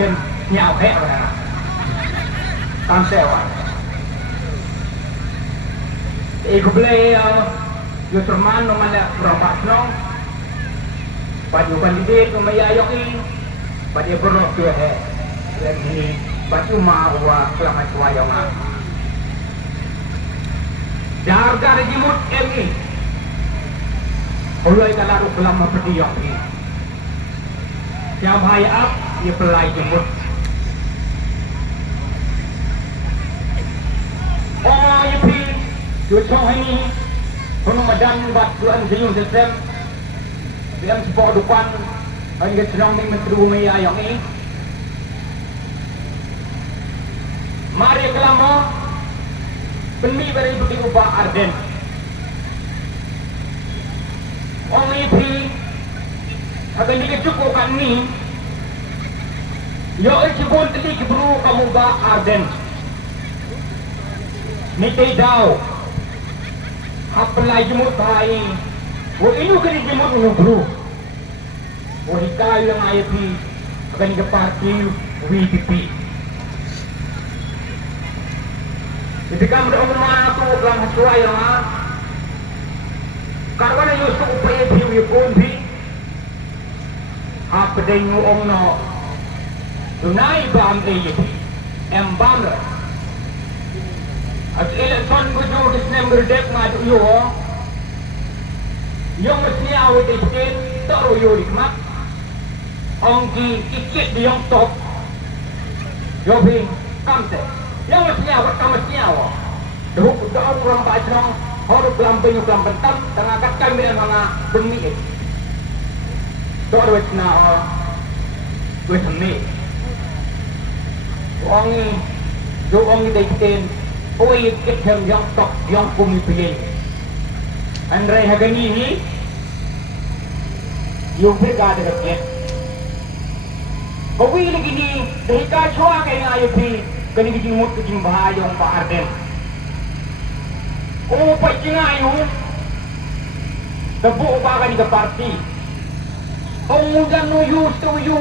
trên nhào hẹ rồi nè tam xeo à thì cũng boleh Yusman nomala berapa nong baju kandidat kumaya yoki pada berok dia he dan ini baju mawa selamat wayang ah jarga rejimut ini ulai kalau kelama pediyong ini siapa hayat ia pelai jemut oh ia pi dua cong ini kono madan buat tuan senyum sistem dalam sebuah dukan hanya senang menteri maya yang ini mari kelama penmi beri budi ubah arden orang ini akan dikecukupkan ni yo cipun tadi keburu kamu ba arden ni tidau apply jemut bahai ini kena jemut menubru hikai yang IAP akan ke parti WDP ketika mereka mengaku dalam sesuai yang karena Yusuf PAP wipun bi apa dengu omno tunai bam IAP embam at election gujo December dek ngadu yo yang mesti awet ikin taruh yo dikmat ongki ikit di yang top jobi kamte yang mesti awet kamesti awak dahuk dahuk orang bacrong horuk lamping ulam bentam tengah kat kami dan mga bumi taruh wet na wet me ongi jo ongi deikin oi ikit yang top yang bumi pilih Andrei hagani ni yung brigada rakyat bawi lagi ni dahika chua kaya nga ayun pi kani kijing mut kijing bahayong pa arden o pa nga yun dabu ba kani ka party umudan no yus to yu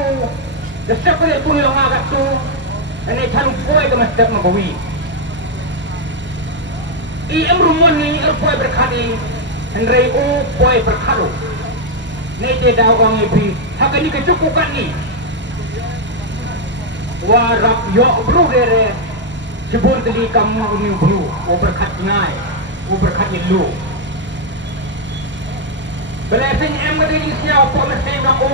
the separate po yung agat to ane tanong po ay kamastak magawi iem rumon ni po ay berkati Andrei o po ay berkalo Nete daw ang ibi haka ni kecukupan ni warap yo bro dere sibun tadi kamu ni bro o berkat ngai o berkat lu belasan em ngadi siya po mesti kamu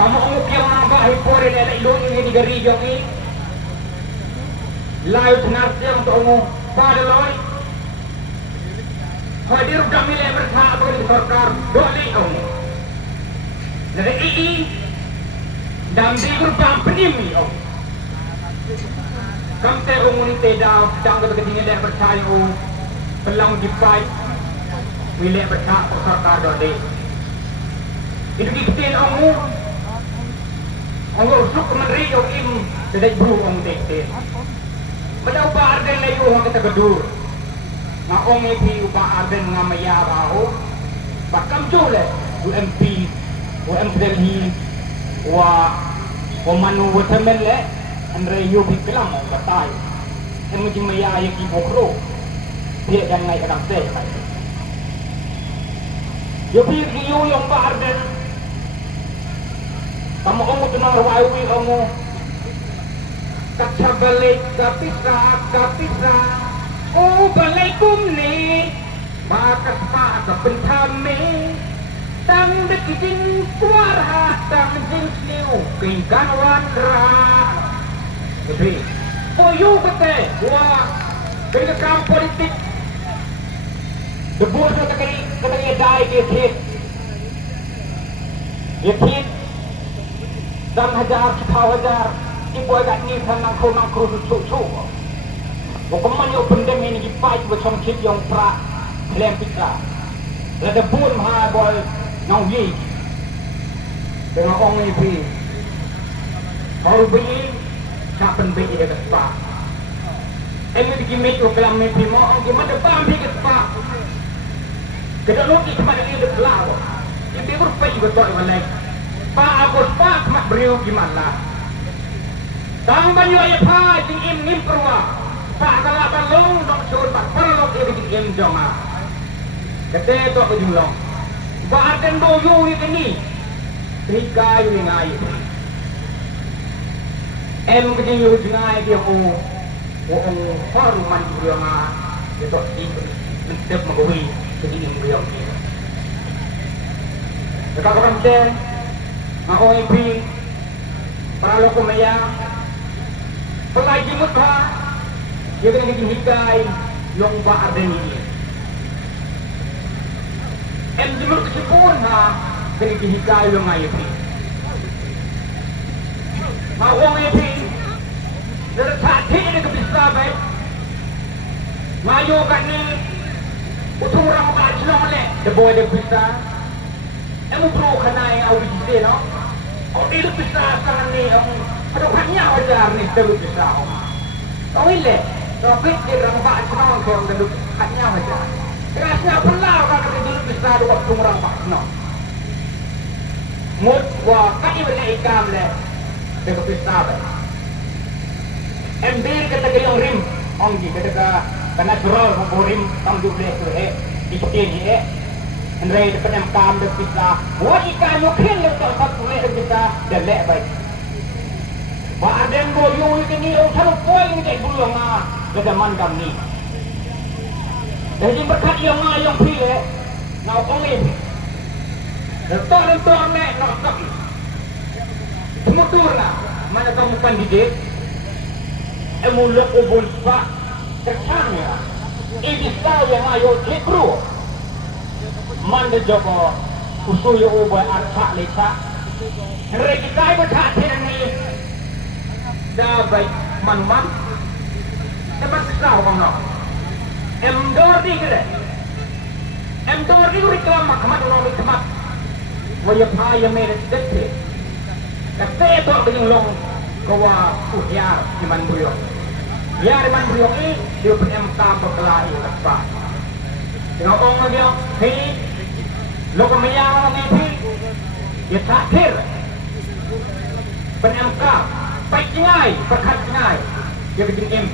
kamu kiam namba hipore dere lu ni di gari yo ni layu narsia untuk mu padaloi hadir kami bersama dengan sarkar doli kamu dari ini dan di grup penimi kamu terungun tidak jangan ketinggian dan percaya pelang dipai wilayah bersama sarkar doli itu kita kamu usuk menteri im tidak buru kamu dek pada upah arden lagi orang kita gedur na ongi pi upa arden nga mayaraho bakam chule UMP Delhi wa manu watermele andre yo bi kelam batai emu ji mayaya ki bokro dia dan ngai kadang se yo pi yo yang pa arden kamu ongu tunang rawi ongu kacabalik kapisa oh balai kumni bakas pa ka pentame tang dekijing kuara tang jing liu king kanwan ra jadi poyu kete wah dengan kam politik debur na kani dai ke thit dan hajar hajar ibu agak ni sanang kru cu Bukan yo pendem ini dipai bersama kit yang pra lem pika. Ada pun mahal bol nawi dengan orang ini. Kalau beli kapan beli dekat spa. Emi dikimit yo kelam me primo gimana pam dekat spa. Kedua lagi cuma ini dekat lawa. Itu berpai betul malai. Pa aku spa mak beri priu gimana tang banyu ay pa jing im ngim perwa pa kala balong dok chun pa perlok e jing im joma kete to ko jumlong ba aten do yu ni hika yu ngai em ke jing yu ngai dia o haru man yu ma de to ti mentep magawi ke jing im yu Kakak Ramden, Mako MP, para loko maya, pelagi mutra, dia kena hikay yung baarden ini. Em jemur kesipun ha, kena hikay yung MP. Mako MP, dari tadi ini kebisa baik, mayo kat ni, utung orang makajinong le, the boy the bisa. Emu pro kanai au di sini no. Au di lebih besar sangat ni ada banyak wajar ni terlalu besar. Au ile, topik dia orang pak senang kau terlalu banyak wajar. Kerasnya pelau kan terlalu besar dua orang pak senang. Mut wah kai benda ikam le, terlalu besar. Embil kata kau rim, onggi kata natural rim tam dua tu ikan ni Andrei depan yang kam de bisa. Wah ikan mungkin letak satu lek bisa dan lek baik. Badan boyong ini orang poin ni bulong ah kedaman kami. Jadi berkat yang yang pilih, nak oleh. Letak lek nak tak. Mutur lah. Mana kamu kandidat? Emulak ubun pak terkanya. Ini saya ayo kekru. Manda jogo usuyo ubay arca leka rekikay berkati ni dabay man dapat saw bang no emdor di gede emdor di reklam makmat long makmat waya paya mere dete kate to dengan long kawa uhyar di man buyo ya di man buyo ini dia penem tam berkelahi apa dengan orang dia hei Loko mayang ang ipi, yatakir, penyangka, baik ngay, berkat ngay, dia bikin im.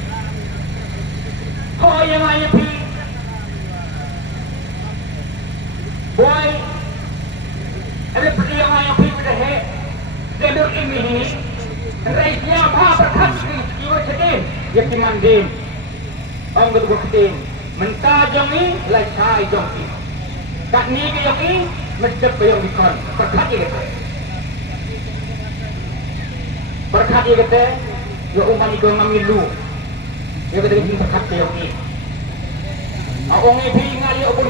Kau yang ay ipi, boy, ada pergi yang ay ipi pada he, dia im ini, raisnya apa berkat iwa sedin, dia timandin, orang kedua mentajam ni, lai sai jom ini. Kat ni ke yang ini, mesti ke yang dikon. Berkat dia kata. Berkat dia kata, dia umat itu memilu. Dia kata berkat dia yang ini. Orang ini ingat dia pun